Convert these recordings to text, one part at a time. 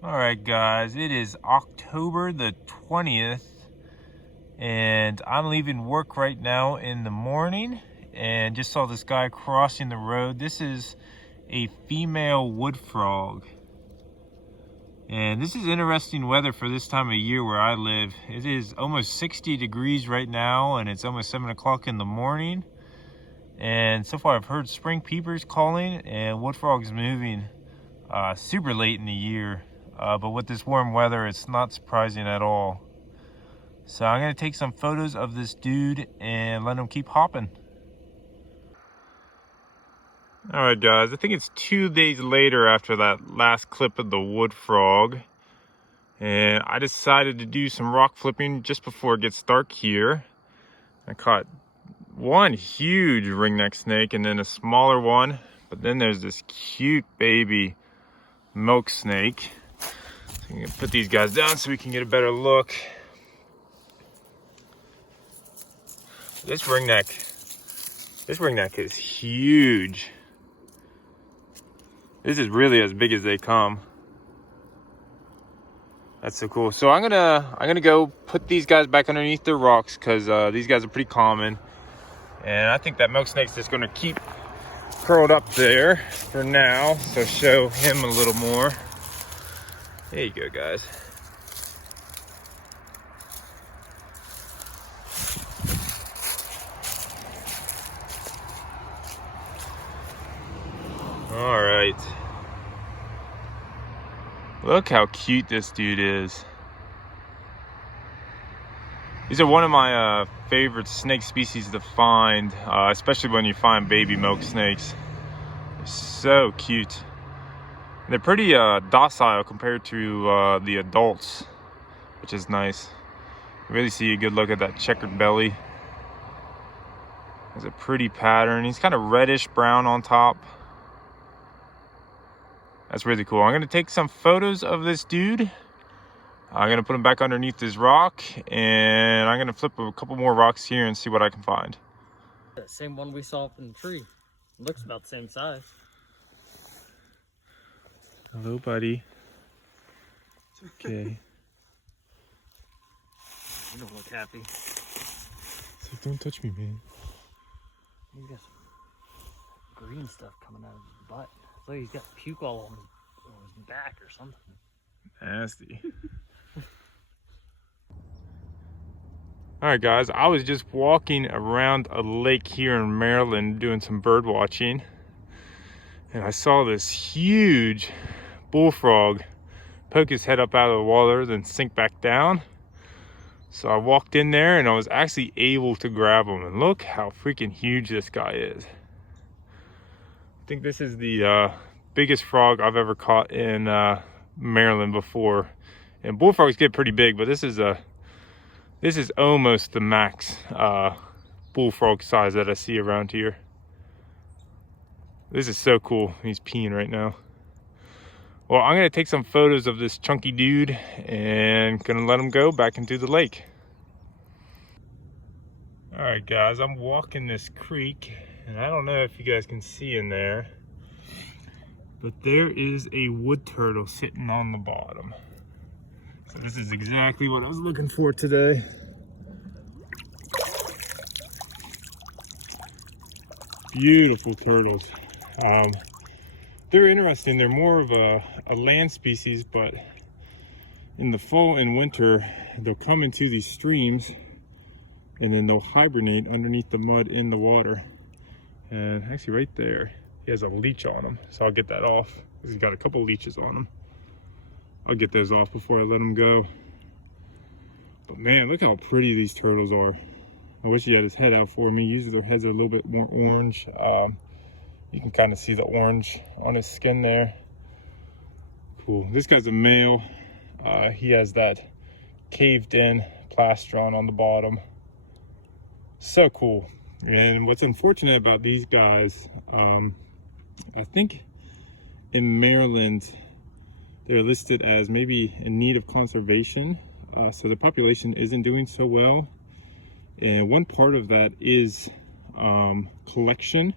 Alright guys, it is October the 20th and I'm leaving work right now in the morning and just saw this guy crossing the road. This is a female wood frog. And this is interesting weather for this time of year where I live. It is almost 60 degrees right now and it's almost 7 o'clock in the morning. And so far I've heard spring peepers calling and wood frogs moving super late in the year. But with this warm weather, it's not surprising at all. So I'm gonna take some photos of this dude and let him keep hopping. All right guys, I think it's 2 days later after that last clip of the wood frog. And I decided to do some rock flipping just before it gets dark here. I caught one huge ringneck snake and then a smaller one. But then there's this cute baby milk snake. I'm gonna put these guys down so we can get a better look. This ringneck is huge. This is really as big as they come. That's so cool. So I'm gonna go put these guys back underneath the rocks because these guys are pretty common. And I think that milk snake's just gonna keep curled up there for now. So show him a little more. There you go, guys. All right. Look how cute this dude is. These are one of my favorite snake species to find, especially when you find baby milk snakes. They're so cute. They're pretty docile compared to the adults, which is nice. You really see a good look at that checkered belly. There's a pretty pattern. He's kind of reddish brown on top. That's really cool. I'm gonna take some photos of this dude. I'm gonna put him back underneath this rock and I'm gonna flip a couple more rocks here and see what I can find. That same one we saw up in the tree. It looks about the same size. Hello, buddy. It's okay. You don't look happy. It's like, don't touch me, man. He's got some green stuff coming out of his butt. It's like he's got puke all on his back or something. Nasty. All right, guys. I was just walking around a lake here in Maryland doing some bird watching. And I saw this huge bullfrog poke his head up out of the water, then sink back down. So I walked in there and I was actually able to grab him. And look how freaking huge this guy is. I think this is the biggest frog I've ever caught in Maryland before. And bullfrogs get pretty big, but this is almost the max bullfrog size that I see around here. This is so cool. He's peeing right now. Well, I'm gonna take some photos of this chunky dude and gonna let him go back into the lake. All right, guys, I'm walking this creek and I don't know if you guys can see in there, but there is a wood turtle sitting on the bottom. So this is exactly what I was looking for today. Beautiful turtles. They're interesting. They're more of a land species, but in the fall and winter, they'll come into these streams and then they'll hibernate underneath the mud in the water. And actually right there, he has a leech on him. So I'll get that off. He's got a couple leeches on him. I'll get those off before I let him go. But man, look how pretty these turtles are. I wish he had his head out for me. Usually their heads are a little bit more orange. You can kind of see the orange on his skin there. Cool. This guy's a male. He has that caved in plastron on the bottom. So cool. And what's unfortunate about these guys, I think in Maryland, they're listed as maybe in need of conservation. So the population isn't doing so well. And one part of that is collection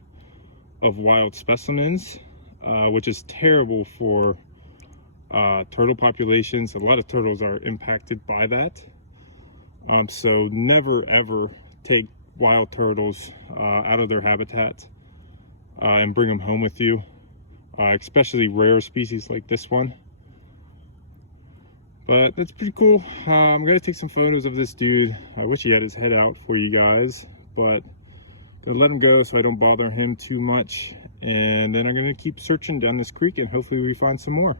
of wild specimens, which is terrible for turtle populations. A lot of turtles are impacted by that. So never ever take wild turtles out of their habitat and bring them home with you, especially rare species like this one. But that's pretty cool. I'm gonna take some photos of this dude. I wish he had his head out for you guys, but gonna let him go so I don't bother him too much. And then I'm gonna keep searching down this creek and hopefully we find some more.